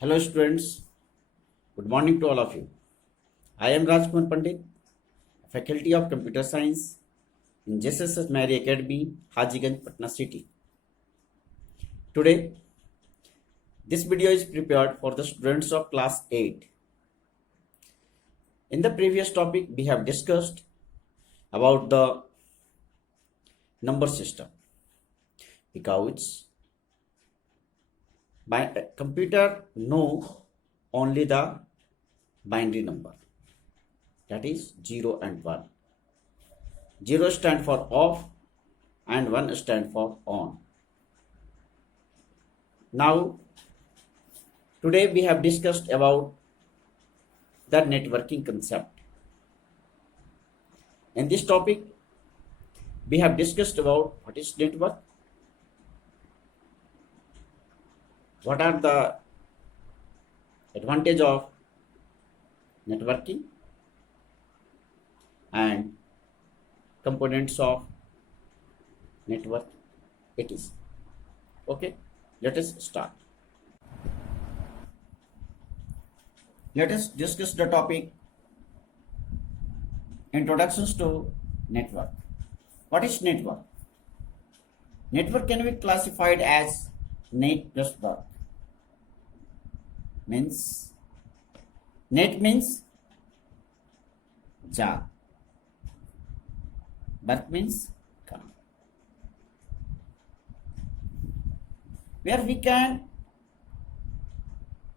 Hello students, good morning to all of you. I am Rajkumar Pandit, Faculty of Computer Science in JSS Mary Academy, Hajiganj, Patna City. Today, this video is prepared for the students of class 8. In the previous topic, we have discussed about the number system because computer know only the binary number, that is 0 and 1. 0 stand for off and 1 stand for on. Now today we have discussed about the networking concept. In this topic we have discussed about what is network, what are the advantage of networking and components of network it is. Okay, let us start. Let us discuss the topic introductions to network. What is network? Network can be classified as net plus birth. Means net means ja, birth means come, where we can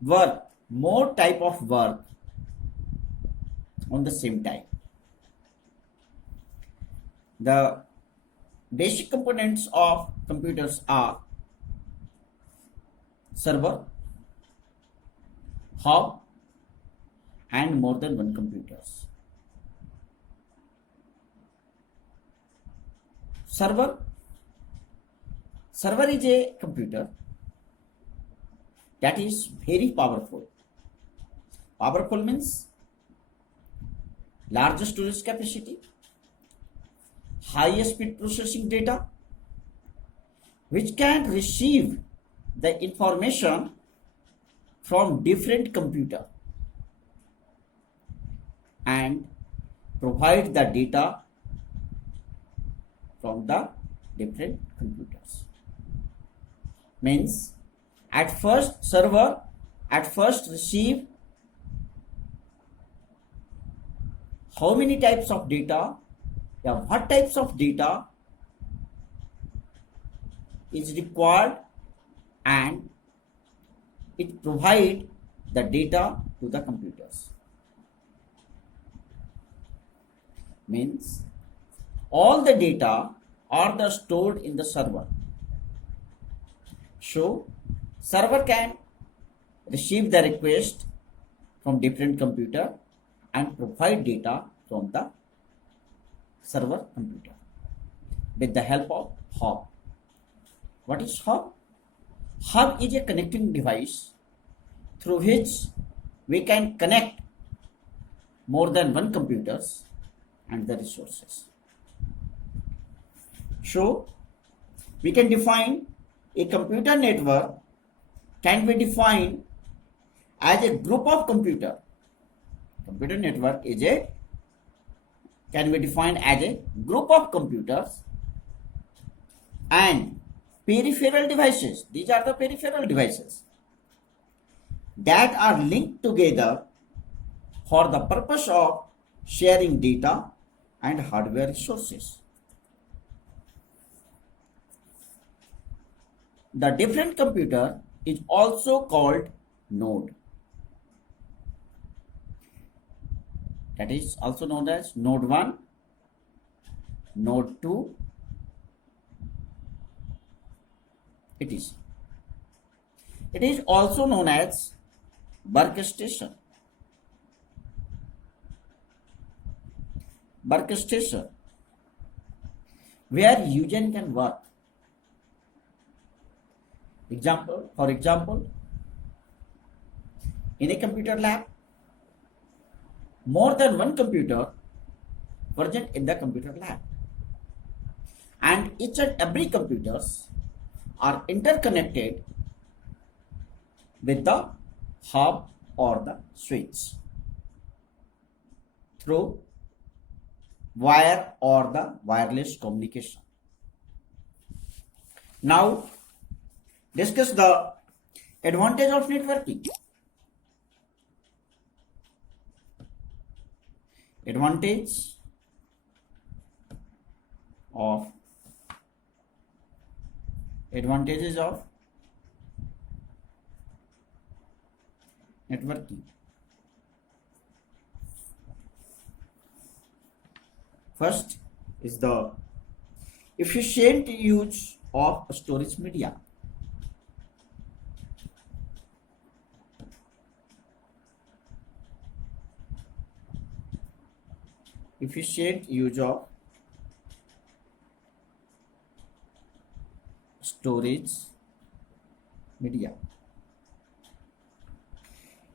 work more type of work on the same time. The basic components of computers are server, hub, and more than one computers. Server is a computer that is very powerful. Powerful means large storage capacity, high speed processing data, which can receive the information from different computer and provide the data from the different computers. Means at first server receive how many types of data, what types of data is required, and it provide the data to the computers. Means all the data are stored in the server. So server can receive the request from different computer and provide data from the server computer with the help of hub. What is hub? Hub is a connecting device through which we can connect more than one computers and the resources. So we can define a computer network can be defined as a group of computer. Computer network can be defined as a group of computers and peripheral devices. These are the peripheral devices that are linked together for the purpose of sharing data and hardware resources. The different computer is also called node. That is also known as node 1, node 2, it is also known as workstation. Workstation where user can work. For example, in a computer lab, more than one computer present in the computer lab, and each and every computers are interconnected with the hub or the switch, through wire or the wireless communication. Now discuss the advantage of networking. Advantages of networking. First is the efficient use of storage media. Efficient use of storage media.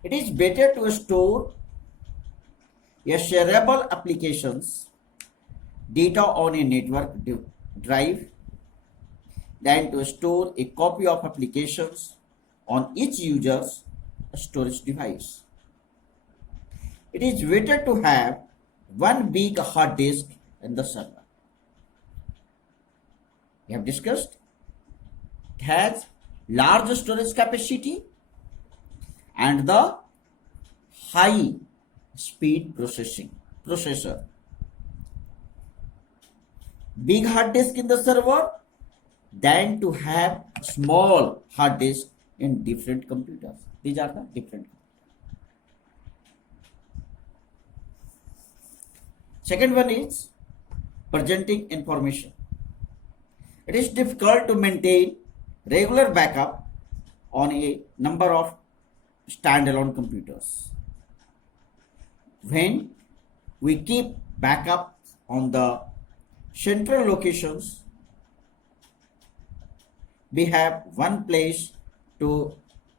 It is better to store a shareable applications data on a network drive than to store a copy of applications on each user's storage device. It is better to have one big hard disk in the server. We have discussed it has large storage capacity and the high speed processor. Big hard disk in the server than to have small hard disk in different computers. These are the different. Second one is presenting information. It is difficult to maintain regular backup on a number of standalone computers. When we keep backup on the central locations, we have one place to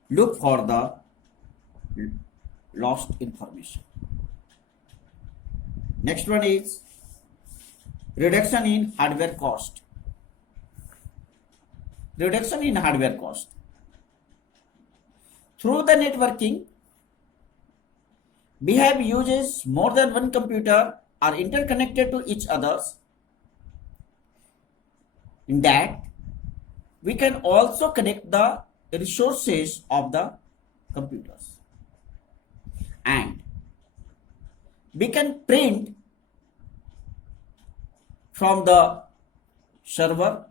look for the lost information. Next one is reduction in hardware cost. Reduction in hardware cost. Through the networking, we have uses more than one computer are interconnected to each others. In that, we can also connect the resources of the computers. And we can print from the server,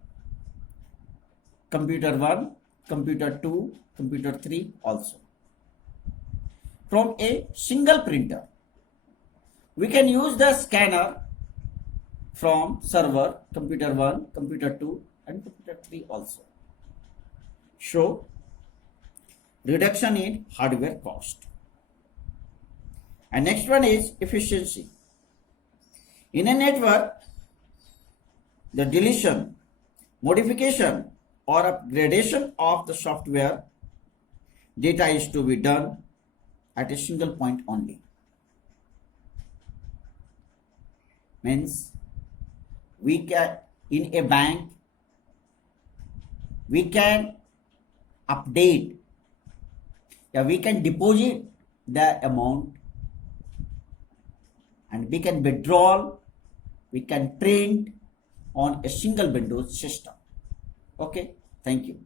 computer 1, computer 2, computer 3 also. From a single printer, we can use the scanner from server, computer 1, computer 2 and computer 3 also. So, reduction in hardware cost. And next one is efficiency. In a network, the deletion, modification or upgradation of the software data is to be done at a single point only. Means we can, in a bank, we can update, we can deposit the amount and we can withdraw, we can print on a single Windows system. Okay, thank you.